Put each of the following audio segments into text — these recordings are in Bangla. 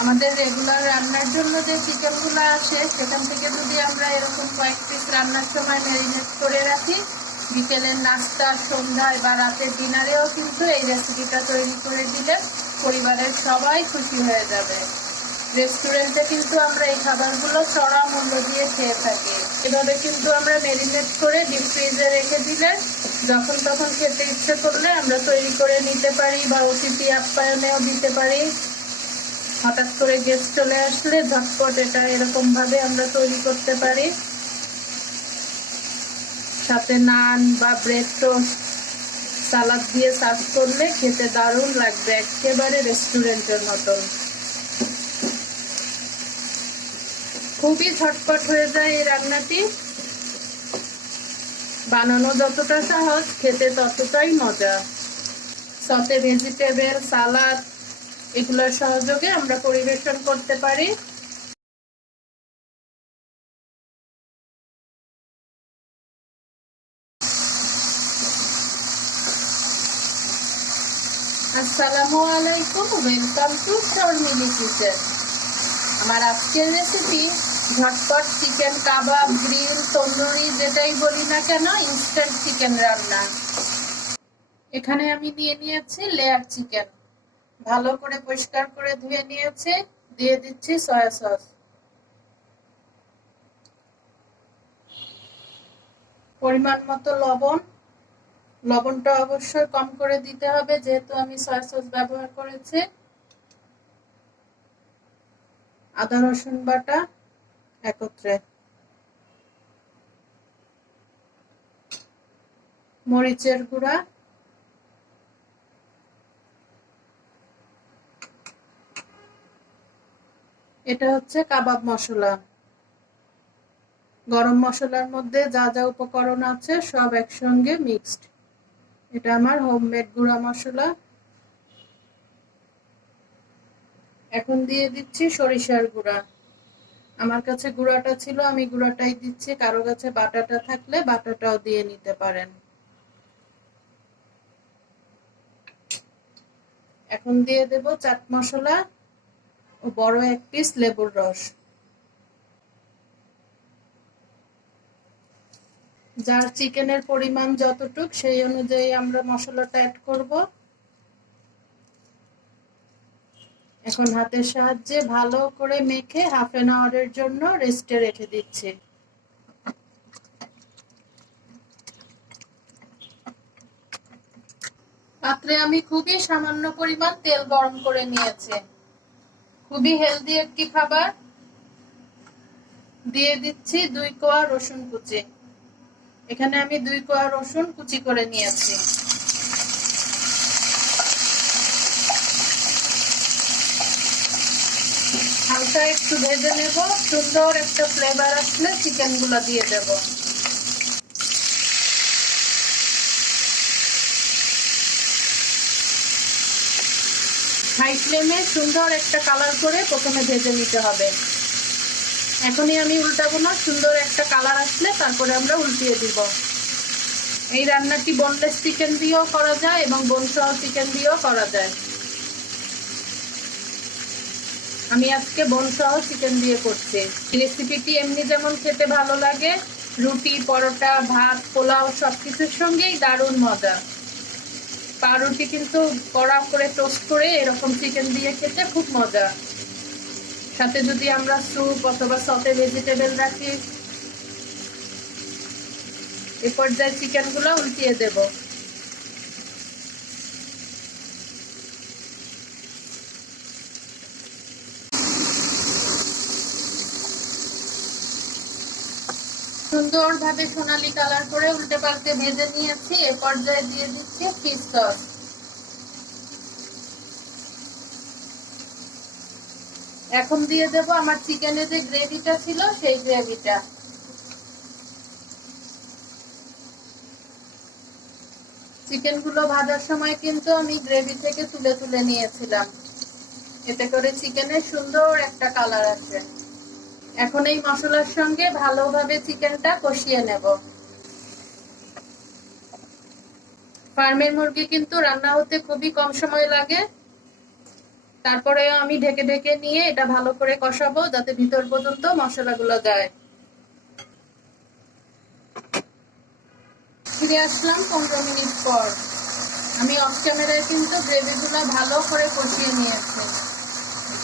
আমাদের রেগুলার রান্নার জন্য যে চিকেনগুলো আসে সেখান থেকে যদি আমরা এরকম কয়েক পিস রান্নার সময় ম্যারিনেট করে রাখি, বিকেলের নাস্তা, সন্ধ্যায় বা রাতের ডিনারেও কিন্তু এই রেসিপিটা তৈরি করে দিলে পরিবারের সবাই খুশি হয়ে যাবে। রেস্টুরেন্টে কিন্তু আমরা এই খাবারগুলো চড়া মূল্য দিয়ে খেয়ে থাকি। এভাবে কিন্তু আমরা ম্যারিনেট করে ডিপ ফ্রিজে রেখে দিলে যখন তখন খেতে ইচ্ছে করলে আমরা তৈরি করে নিতে পারি বা অতিথি আপ্যায়নেও দিতে পারি। হঠাৎ করে গেস্ট চলে আসলে ঝটপট এটা এরকম ভাবে আমরা তৈরি করতে পারি। সাথে নান বা ব্রেড টোস্ট সালাদ দিয়ে সার্ভ করলে খেতে দারুণ লাগবে একেবারে রেস্টুরেন্টের মতন। খুবই ঝটপট হয়ে যায় এই রান্নাটি। বানানো যতটা সহজ, খেতে ততটাই মজা। সতে ভেজিটেবল সালাদ এগুলোর সহযোগে আমরা পরিবেশন করতে পারি। আসসালামু আলাইকুম ওয়েলকাম টু শর্মিলি কিচেন আমার আজকের রেসিপি ঝটপট চিকেন কাবাব গ্রিল তন্দুরি, যেটাই বলি না কেন ইনস্ট্যান্ট চিকেন রান্না। এখানে আমি নিয়ে নিয়েছি লেয়ার চিকেন ভালো করে পরিষ্কার করে ধুয়ে নিয়েছে, দিয়ে দিচ্ছি সয়া সস পরিমাণ মতো লবণ। লবণটা অবশ্যই কম করে দিতে হবে, যেহেতু আমি সয়া সস ব্যবহার করেছি। আদা, রসুন বাটা একত্রে। মরিচের গুঁড়া এটা হচ্ছে কাবাব মশলা। গরম মশলার মধ্যে যা যা উপকরণ আছে সব একসঙ্গে মিক্সড। এটা আমার হোমমেড গুঁড়া মশলা। এখন দিয়ে দিচ্ছি সরিষার গুঁড়া। আমার কাছে গুঁড়াটা ছিল, আমি গুঁড়াটাই দিচ্ছি। কারও কাছে বাটাটা থাকলে বাটাটাও দিয়ে নিতে পারেন। এখন দিয়ে দেব চাট মশলা। বড় এক পিস লেবুর রস। যার চিকেনের পরিমাণ যতটুক, সেই অনুযায়ী আমরা মশলাটা অ্যাড করব। এখন হাতের সাহায্যে ভালো করে মেখে হাফ এন আওয়ারের জন্য রেস্টে রেখে দিচ্ছি। পাত্রে আমি খুবই সামান্য পরিমাণ তেল গরম করে নিয়েছি। খুবই হেলদি একটি খাবার। দিয়ে দিচ্ছি দুই কোয়া রসুন কুচি। এখানে আমি দুই কোয়া রসুন কুচি করে নিয়েছি। হালকা একটু ভেজে নেব। সুন্দর একটা ফ্লেভার আসলে চিকেনগুলো দিয়ে দেব। হাই ফ্লেমে সুন্দর একটা কালার করে প্রথমে ভেজে নিতে হবে। এখনই আমি উল্টাবো না, সুন্দর একটা কালার আসলে তারপরে আমরা উল্টিয়ে দিব। এই রান্নাটি বোনলেস চিকেন দিয়েও করা যায় এবং বোন সহ চিকেন দিয়েও করা যায়। আমি আজকে বোন সহ চিকেন দিয়ে করছি। রেসিপিটি এমনি যেমন খেতে ভালো লাগে, রুটি, পরোটা, ভাত, পোলাও সবকিছুর সঙ্গেই দারুণ মজা। পাউরুটি কিন্তু কড়া করে টোস্ট করে এরকম চিকেন দিয়ে খেতে খুব মজা। সাথে যদি আমরা স্যুপ অথবা সতে ভেজিটেবল রাখি, এ পর্যায়ে চিকেনগুলো উল্টিয়ে দেব। সুন্দর ভাবে সোনালি কালার করে উল্টে পাল্টে ভেজে নিয়েছি, এ পর্যায়ে দিয়ে দিচ্ছি ফিশ সস এখন দিয়ে দেব আমার চিকেনের যে গ্রেভিটা ছিল, সেই গ্রেভিটা চিকেনগুলো ভাজার সময় কিন্তু আমি গ্রেভি থেকে তুলে তুলে নিয়েছিলাম। এতে করে চিকেনের সুন্দর একটা কালার আসে এখন এই মশলার সঙ্গে ভালোভাবে চিকেনটা কষিয়ে নেব। ফার্মের মুরগি কিন্তু রান্না হতে খুবই কম সময় লাগে। তারপরে আমি ঢেকে ঢেকে নিয়ে এটা ভালো করে কষাবো যাতে ভিতর পর্যন্ত মশলাগুলো যায়। ফিরে আসলাম পনেরো মিনিট পর। আমি অফ ক্যামেরায় কিন্তু গ্রেভিগুলো ভালো করে কষিয়ে নিয়েছি।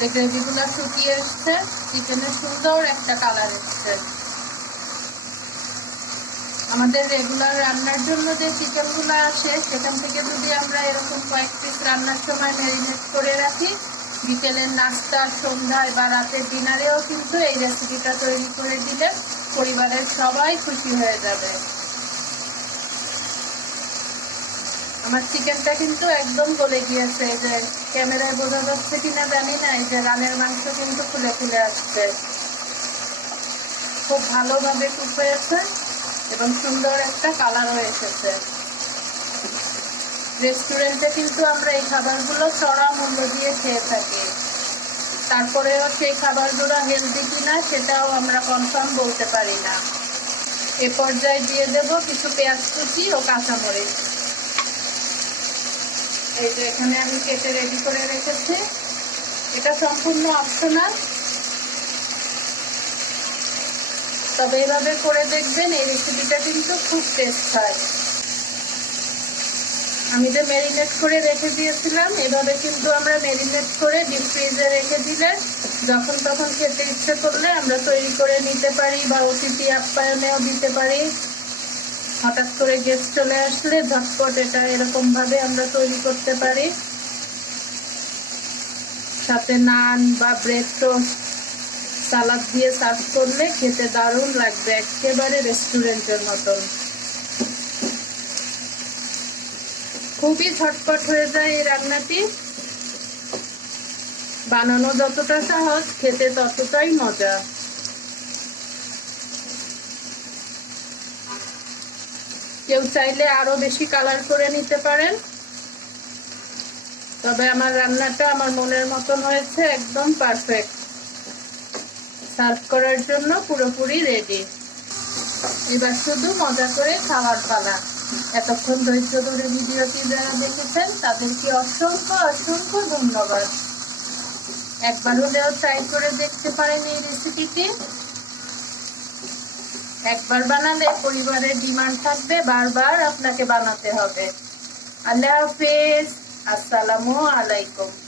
এতে গ্রেভিগুলো শুকিয়ে এসছে চিকেনের সুন্দর একটা কালার এসছে। আমাদের রেগুলার রান্নার জন্য যে চিকেনগুলো আসে, সেখান থেকে যদি আমরা এরকম কয়েক পিস রান্নার সময় ম্যারিনেট করে রাখি, বিকেলের নাস্তা, সন্ধ্যায় বা রাতের ডিনারেও কিন্তু এই রেসিপিটা তৈরি করে দিলে পরিবারের সবাই খুশি হয়ে যাবে। আমার চিকেনটা কিন্তু একদম গলে গিয়েছে যে ক্যামেরায় বোঝা যাচ্ছে কিনা জানি না, এই যে রানের মাংস কিন্তু ফুলে ফুলে আসছে। খুব ভালোভাবে কুক হয়েছে এবং সুন্দর একটা কালারও এসেছে। রেস্টুরেন্টে কিন্তু আমরা এই খাবারগুলো চড়া মূল্য দিয়ে খেয়ে থাকি। তারপরেও সেই খাবারগুলো হেলদি কিনা সেটাও আমরা কনফার্ম বলতে পারি না। এ পর্যায়ে দিয়ে দেব কিছু পেঁয়াজ কুচি ও কাঁচামরিচ। এই যে এখানে আমি কেটে রেডি করে রেখেছি। এটা সম্পূর্ণ অপশনাল তবে এভাবে করে দেখবেন, এই রেসিপিটা কিন্তু খুব টেস্ট হয়। আমি যে ম্যারিনেট করে রেখে দিয়েছিলাম, এভাবে কিন্তু আমরা ম্যারিনেট করে ডিপ ফ্রিজে রেখে দিলে যখন তখন খেতে ইচ্ছে করলে আমরা তৈরি করে নিতে পারি বা অতিথি আপ্যায়নেও দিতে পারি। হঠাৎ করে গেস্ট চলে আসলে ঝটপট এটা এরকম ভাবে আমরা তৈরি করতে পারি। সাথে নান বা ব্রেড টোস্ট সালাদ দিয়ে সার্ভ করলে খেতে দারুণ লাগবে, একেবারে রেস্টুরেন্টের মতন। খুবই ঝটপট হয়ে যায় এই রান্নাটি। বানানো যতটা সহজ, খেতে ততটাই মজা। কেউ চাইলে আরও বেশি কালার করে নিতে পারেন। তবে আমার রান্নাটা আমার মনের মতন হয়েছে, একদম পারফেক্ট সার্ভ করার জন্য পুরোপুরি রেডি এবার শুধু মজা করে খাওয়ার পালা। এতক্ষণ ধৈর্য ধরে ভিডিওটি যারা দেখেছেন, তাদেরকে অসংখ্য অসংখ্য ধন্যবাদ। একবার হলেও ট্রাই করে দেখতে পারেন এই রেসিপিটি একবার বানালে পরিবারের ডিমান্ড থাকবে বারবার আপনাকে বানাতে হবে। আল্লাহ হাফেজ। আসসালামু আলাইকুম।